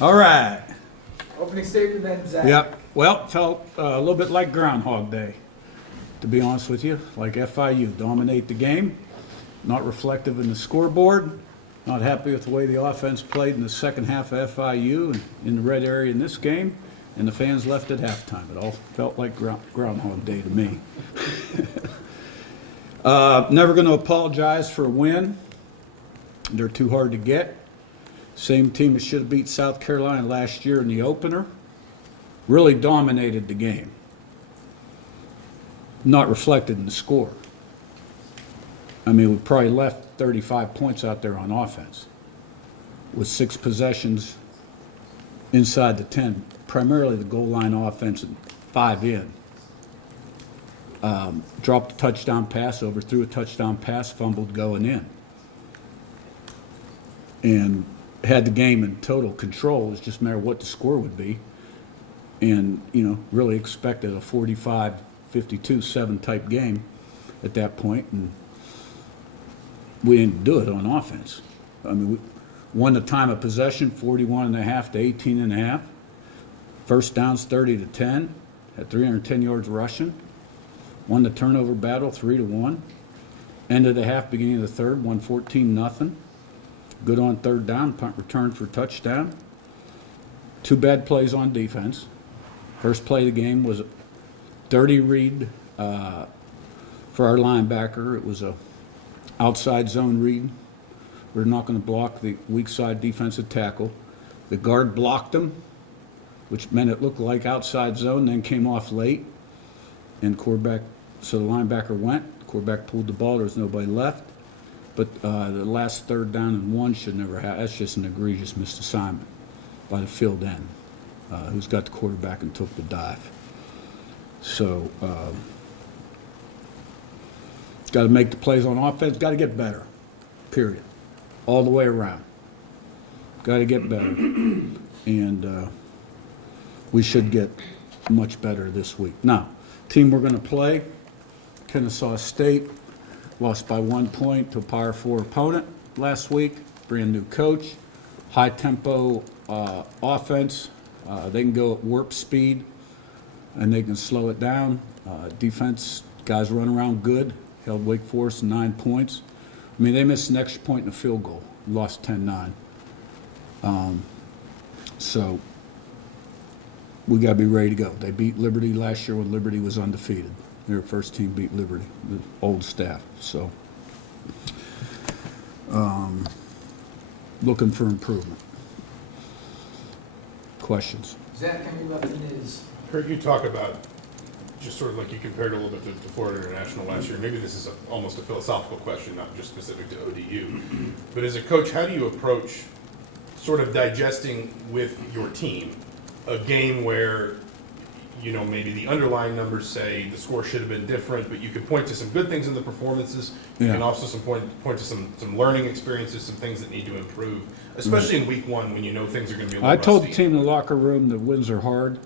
All right. Opening statement, then Zach. Yep. Well, felt a little bit like Groundhog Day, to be honest with you. Like FIU, dominate the game, not reflective in the scoreboard, not happy with the way the offense played in the second half of FIU and in the red area in this game, and the fans left at halftime. It all felt like Groundhog Day to me. Never going to apologize for a win. They're too hard to get. Same team that should have beat South Carolina last year in the opener. Really dominated the game. Not reflected in the score. I mean, we probably left 35 points out there on offense with 6 possessions inside the 10, primarily the goal line offense and 5 in. Dropped a touchdown pass, overthrew a touchdown pass, fumbled going in. And had the game in total control. It was just a matter of what the score would be. And, really expected a 45-52-7 type game at that point. And we didn't do it on offense. I mean, we won the time of possession 41.5 to 18.5. First downs 30-10. Had 310 yards rushing. Won the turnover battle 3-1. End of the half, beginning of the third, won 14-0. Good on third down, punt return for touchdown. 2 bad plays on defense. First play of the game was a dirty read for our linebacker. It was a outside zone read. We're not going to block the weak side defensive tackle. The guard blocked him, which meant it looked like outside zone, then came off late. And quarterback, so the linebacker went. The quarterback pulled the ball. There was nobody left. But the last third down and 1 should never happen. That's just an egregious missed assignment by the field end, who's got the quarterback and took the dive. So, got to make the plays on offense. Got to get better, period. All the way around. Got to get better. And we should get much better this week. Now, team we're going to play, Kennesaw State. Lost by 1 point to a Power 4 opponent last week. Brand new coach. High tempo offense. They can go at warp speed and they can slow it down. Defense, guys run around good. Held Wake Forest 9 points. I mean, they missed an extra point in a field goal. Lost 10-9. So we got to be ready to go. They beat Liberty last year when Liberty was undefeated. Their first team beat Liberty, the old staff. So, looking for improvement. Questions? Zach, coming left in his. Heard you talk about, just sort of like you compared a little bit to Florida International last year. Maybe this is almost a philosophical question, not just specific to ODU. But as a coach, how do you approach sort of digesting with your team a game where, maybe the underlying numbers say the score should have been different, but you could point to some good things in the performances. You can also point to some learning experiences, some things that need to improve, especially in week 1 when things are going to be a little I told the rusty. team in the locker room that wins are hard.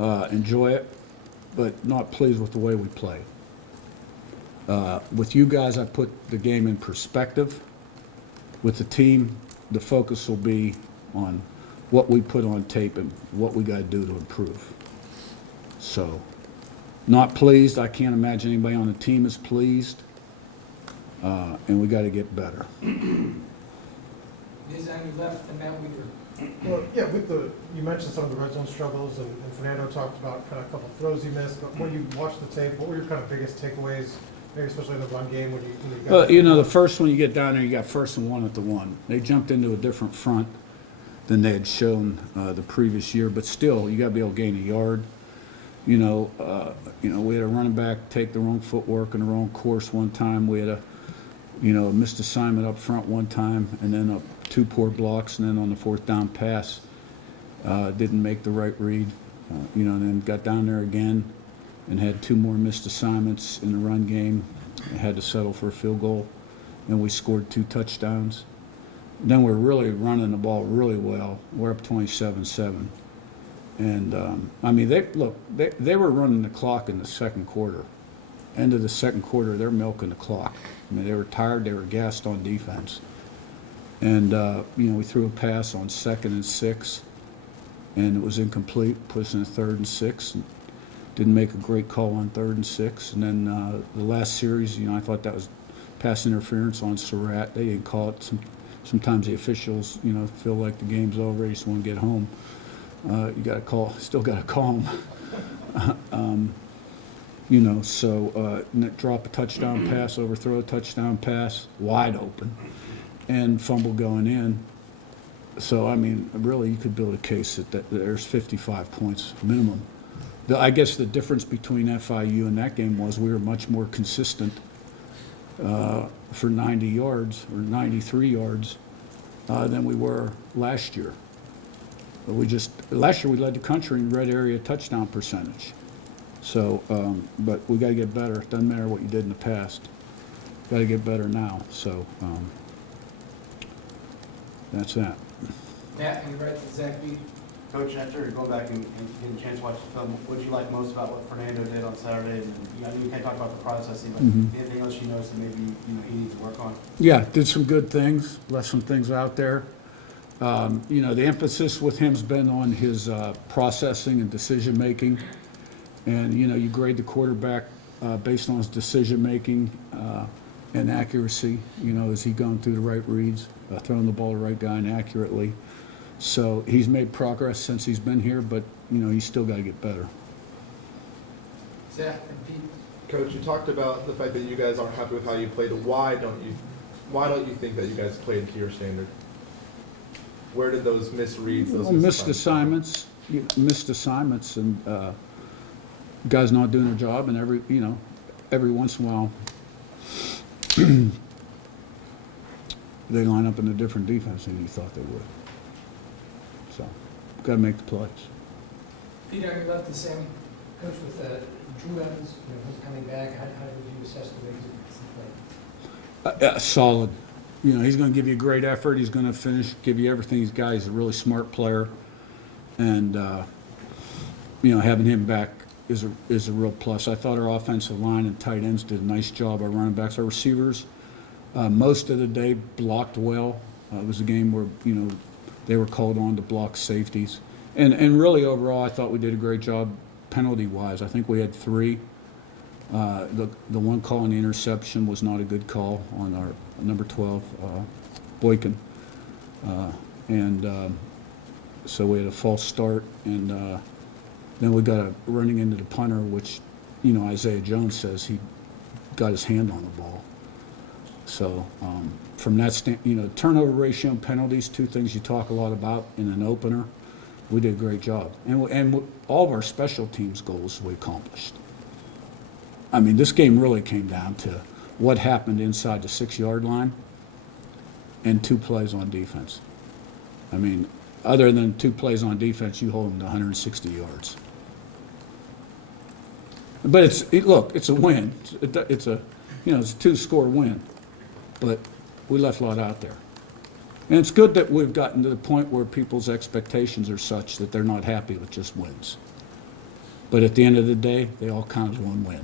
Enjoy it, but not pleased with the way we play. With you guys, I put the game in perspective. With the team, the focus will be on what we put on tape and what we got to do to improve. So, not pleased. I can't imagine anybody on the team is pleased. And we got to get better. His on your left, and Matt Weaver. Well, yeah, you mentioned some of the red zone struggles, and Fernando talked about kind of a couple of throws he missed, but when you watched the tape, what were your kind of biggest takeaways, maybe especially in the run game when you got... Well, the first one you get down there, you got 1st and 1 at the 1. They jumped into a different front than they had shown the previous year, but still, you got to be able to gain a yard. We had a running back take the wrong footwork and the wrong course one time. We had a missed assignment up front one time, and then 2 poor blocks, and then on the 4th down pass, didn't make the right read. And then got down there again and had 2 more missed assignments in the run game. Had to settle for a field goal. Then we scored 2 touchdowns. Then we're really running the ball really well. We're up 27-7. And, they were running the clock in the second quarter. End of the second quarter, they're milking the clock. I mean, they were tired, they were gassed on defense. And, we threw a pass on 2nd and 6, and it was incomplete, put us in a 3rd and 6. And didn't make a great call on 3rd and 6. And then the last series, I thought that was pass interference on Surratt. They didn't call it. Sometimes the officials, feel like the game's over, they just want to get home. You got to call, still got to call them. Drop a touchdown pass, overthrow a touchdown pass, wide open, and fumble going in. So, really, you could build a case that there's 55 points minimum. I guess the difference between FIU and that game was we were much more consistent for 90 yards or 93 yards than we were last year. Last year we led the country in red area touchdown percentage. So, but we got to get better. It doesn't matter what you did in the past. Got to get better now. So, that's that. Matt, you ready to Zach B? Coach, after going back and getting a chance to watch the film, what did you like most about what Fernando did on Saturday? And I know you can't talk about the processing, but anything else you noticed that maybe he needs to work on? Yeah, did some good things, left some things out there. The emphasis with him's been on his processing and decision-making. And, you grade the quarterback based on his decision-making and accuracy. Is he going through the right reads, throwing the ball to the right guy and accurately? So he's made progress since he's been here, but, he's still got to get better. Zach and Pete. Coach, you talked about the fact that you guys aren't happy with how you played. Why don't you think that you guys played to your standard? Where did those misreads, Missed assignments, and guys not doing their job, and every once in a while they line up in a different defense than you thought they would. So, got to make the plays. Pete, on your left, the same. Coach, with Drew Evans, him coming back, how did you assess the way he played? Solid. He's going to give you a great effort. He's going to finish, give you everything he's got. He's a really smart player. And, having him back is a real plus. I thought our offensive line and tight ends did a nice job. Our running backs, our receivers, most of the day blocked well. It was a game where, they were called on to block safeties. And really, overall, I thought we did a great job penalty-wise. I think we had 3. The one call on the interception was not a good call on our number 12, Boykin. So we had a false start, and then we got a running into the punter, which, Isaiah Jones says he got his hand on the ball. So from that turnover ratio and penalties, 2 things you talk a lot about in an opener, we did a great job. And all of our special teams goals we accomplished. This game really came down to what happened inside the 6-yard line and 2 plays on defense. Other than 2 plays on defense, you hold them to 160 yards. But it's a win. It's a 2-score win. But we left a lot out there. And it's good that we've gotten to the point where people's expectations are such that they're not happy with just wins. But at the end of the day, they all count as one win.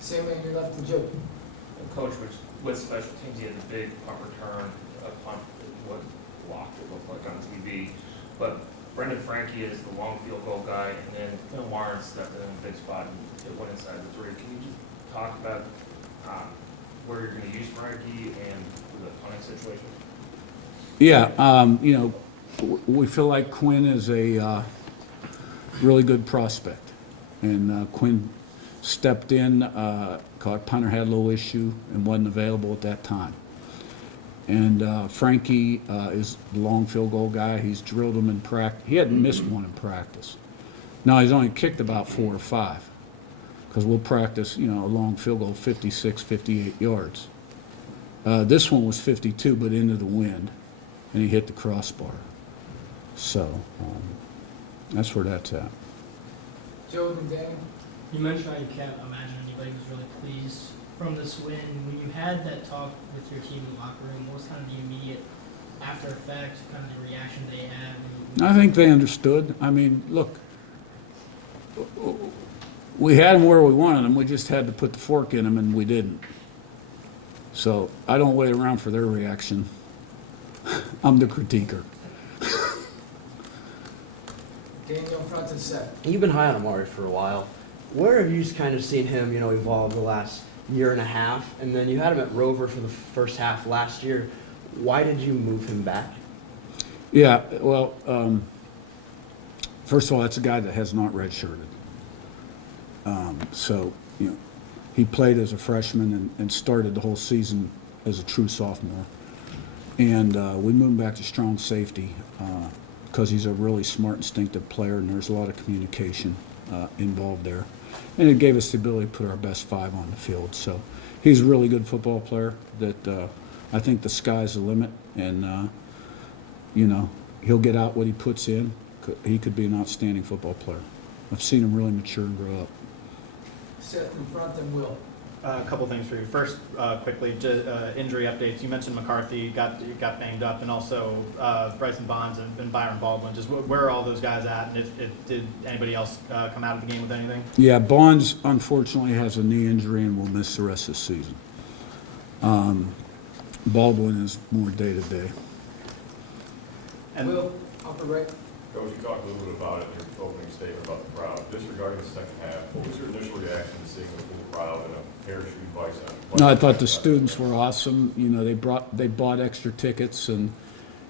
Same way on your left, to Joe. Coach, with special teams, he had a big punt return, a punt what blocked it looked like on TV. But Brendan Frankie is the long field goal guy, and then Phil Warren stepped in a big spot and it went inside the 3. Can you just talk about where you're going to use Frankie and the punting situation? Yeah, we feel like Quinn is a really good prospect. And Quinn stepped in, punter had a little issue and wasn't available at that time. And Frankie is the long field goal guy. He's drilled them in practice. He hadn't missed one in practice. Now, he's only kicked about 4 or 5 because we'll practice, a long field goal, 56, 58 yards. This one was 52, but into the wind, and he hit the crossbar. So that's where that's at. Joe and Daniel. You mentioned how you can't imagine anybody was really pleased from this win. When you had that talk with your team in the locker room, what was kind of the immediate after effect, kind of the reaction they had? I think they understood. Look, we had them where we wanted them. We just had to put the fork in them, and we didn't. So I don't wait around for their reaction. I'm the critiquer. Daniel in front and set. You've been high on Amari for a while. Where have you kind of seen him, evolve the last year and a half? And then you had him at Rover for the first half last year. Why did you move him back? Yeah, well, first of all, that's a guy that has not redshirted. So, he played as a freshman and started the whole season as a true sophomore. And we moved him back to strong safety because he's a really smart, instinctive player, and there's a lot of communication involved there. And it gave us the ability to put our best 5 on the field. So he's a really good football player that I think the sky's the limit. And, he'll get out what he puts in. He could be an outstanding football player. I've seen him really mature and grow up. Seth in front and Will. A couple things for you. First, quickly, injury updates. You mentioned McCarthy got banged up, and also Bryson Bonds and Byron Baldwin. Just where are all those guys at? And did anybody else come out of the game with anything? Yeah, Bonds unfortunately has a knee injury and will miss the rest of the season. Baldwin is more day to day. And Will, upper right. Coach, you talked a little bit about it in your opening statement about the crowd. Disregarding the second half, what was your initial reaction to seeing the full crowd in a parachute bison? No, I thought the students were awesome. They bought extra tickets and,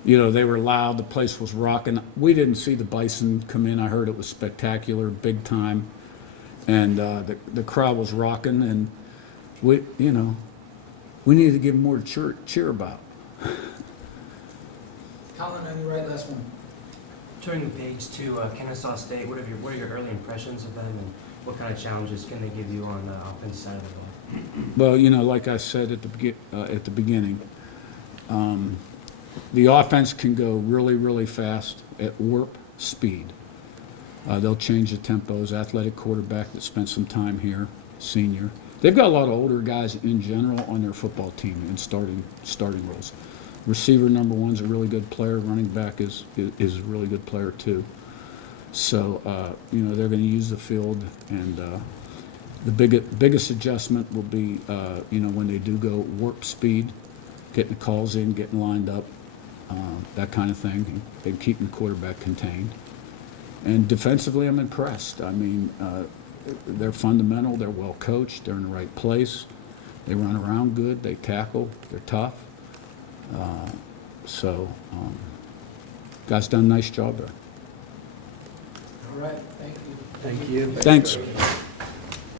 they were loud. The place was rocking. We didn't see the Bison come in. I heard it was spectacular, big time. And the crowd was rocking, and we needed to give them more to cheer about. Colin on your right, last one. Turning the page to Kennesaw State, what are your early impressions of them, and what kind of challenges can they give you on the offensive side of the ball? Well, like I said at the beginning, the offense can go really, really fast at warp speed. They'll change the tempos. Athletic quarterback that spent some time here, senior. They've got a lot of older guys in general on their football team in starting roles. Receiver number 1's a really good player. Running back is a really good player too. So they're going to use the field, and the biggest adjustment will be when they do go warp speed, getting the calls in, getting lined up, that kind of thing, and keeping the quarterback contained. And defensively, I'm impressed. I mean, they're fundamental. They're well coached. They're in the right place. They run around good. They tackle. They're tough. Guys done a nice job there. All right, thank you. Thank you. Thanks.